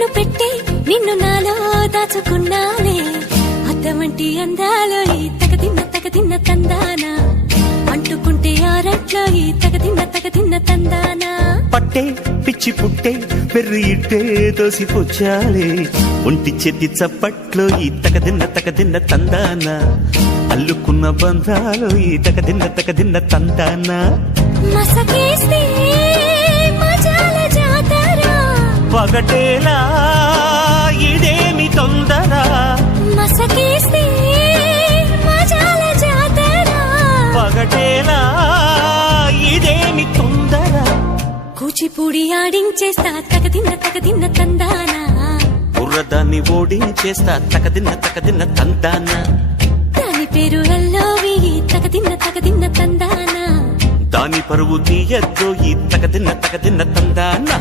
కన్ను పెట్టే నిన్ను నాలో దాచుకున్నానే అద్దమంటి అందాలో ఈ తగదిన్న తందానా అంటుకుంటే ఆరట్లో ఈ తగదిన్న తందానా పట్టే పిచ్చి పుట్టే పెర్రి ఇట్టే దోసిపుచ్చాలే ఒంటి చెట్టి చప్పట్లో ఈ తగదిన్న తందానా అల్లుకున్న బంధాలు ఈ తగదిన్న తందానా మసకేస్తే మజాల జాతర పగటేలా ఇదేమి తొందర మసకేస్తే మజాల జాతర పగటేలా ఇదేమి తొందర కూచిపూడి ఆడించేస్తా తగదిన్న తందానా బుర్రదాన్ని ఓడించేస్తా తగదిన్న తందానా దాని పేరు అల్లోవి తగదిన్న తందానా దాని పరువు తీయద్దు ఈ తగదిన్న తందానా